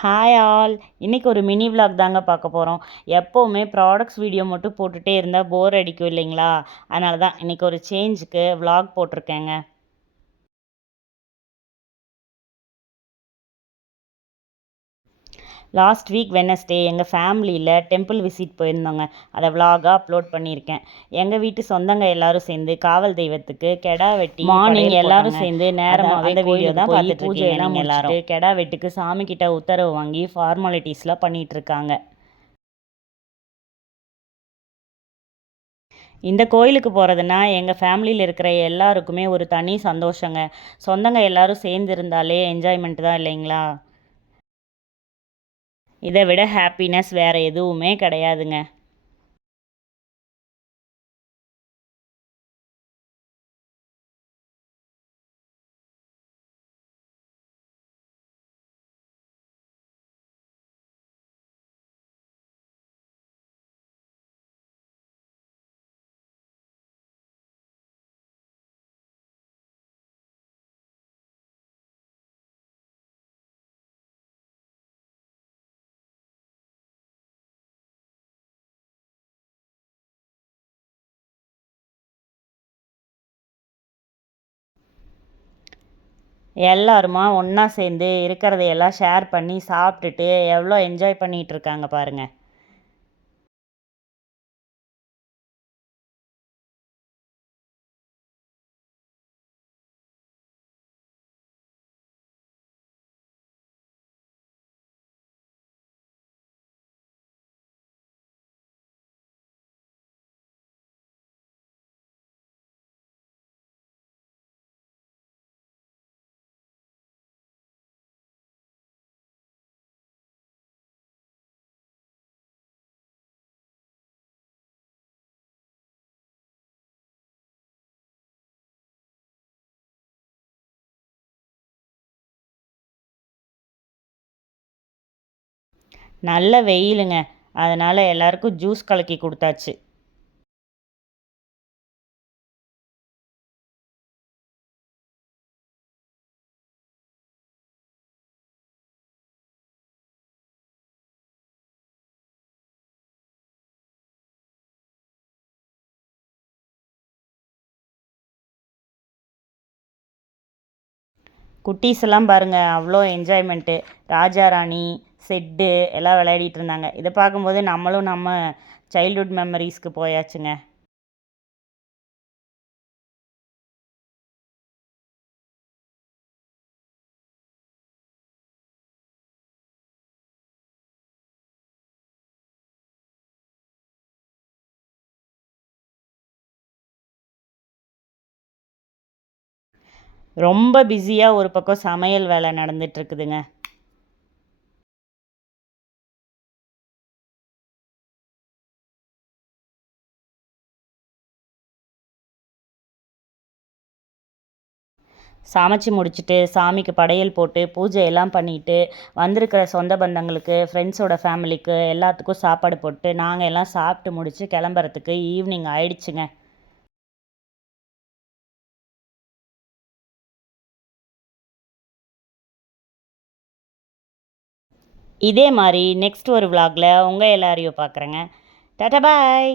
Hi all. இன்றைக்கி ஒரு mini vlog தாங்க பார்க்க போகிறோம். எப்போவுமே ப்ராடக்ட்ஸ் வீடியோ மட்டும் போட்டுகிட்டே இருந்தால் போர் அடிக்கும் இல்லைங்களா? அதனால தான் இன்றைக்கி ஒரு சேஞ்சுக்கு விலாக் போட்டிருக்கேங்க. லாஸ்ட் வீக் வெட்னஸ்டே எங்கள் ஃபேமிலியில் டெம்பிள் விசிட் போயிருந்தோங்க. அதை விலாகாக அப்லோட் பண்ணியிருக்கேன். எங்கள் வீட்டு சொந்தங்க எல்லாரும் சேர்ந்து காவல் தெய்வத்துக்கு கெடா வெட்டி மார்னிங் எல்லாரும் சேர்ந்து நேரமாகவே அந்த வீடியோ தான் பார்த்துட்டு பூஜை எல்லாம் முடிச்சுட்டு கெடா வெட்டுக்கு சாமிக்கிட்ட உத்தரவு வாங்கி ஃபார்மாலிட்டிஸ்லாம் பண்ணிகிட்ருக்காங்க. இந்த கோயிலுக்கு போகிறதுனா எங்கள் ஃபேமிலியில் இருக்கிற எல்லாருக்குமே ஒரு தனி சந்தோஷங்க. சொந்தங்க எல்லாரும் சேர்ந்து இருந்தாலே என்ஜாய்மெண்ட் தான் இல்லைங்களா? இதை விட ஹாப்பினஸ் வேறு எதுவுமே கிடையாதுங்க. எல்லாருமா ஒன்றா சேர்ந்து இருக்கிறதையெல்லாம் ஷேர் பண்ணி சாப்பிட்டுட்டு எவ்வளோ என்ஜாய் பண்ணிகிட்டு இருக்காங்க பாருங்கள். நல்ல வெயிலுங்க. அதனால் எல்லாருக்கும் ஜூஸ் கலக்கி கொடுத்தாச்சு. குட்டீஸ் எல்லாம் பாருங்கள் அவ்வளோ என்ஜாய்மெண்ட்டு. ராஜா ராணி செட்டு எல்லாம் விளையாடிட்டு இருந்தாங்க. இதை பார்க்கும்போது நம்மளும் நம்ம சைல்ட்ஹுட் மெமரிஸ்க்கு போயாச்சுங்க. ரொம்ப பிஸியாக ஒரு பக்கம் சமையல் வேலை நடந்துகிட்ருக்குதுங்க. சமைச்சு முடிச்சுட்டு சாமிக்கு படையல் போட்டு பூஜை எல்லாம் பண்ணிவிட்டு வந்திருக்கிற சொந்த பந்தங்களுக்கு ஃப்ரெண்ட்ஸோட ஃபேமிலிக்கு எல்லாத்துக்கும் சாப்பாடு போட்டு நாங்கள் எல்லாம் சாப்பிட்டு முடித்து கிளம்புறதுக்கு ஈவினிங் ஆயிடுச்சுங்க. இதே மாதிரி நெக்ஸ்ட் ஒரு விலாகில் உங்கள் எல்லாரையும் பார்க்குறேங்க. டாடா பாய்.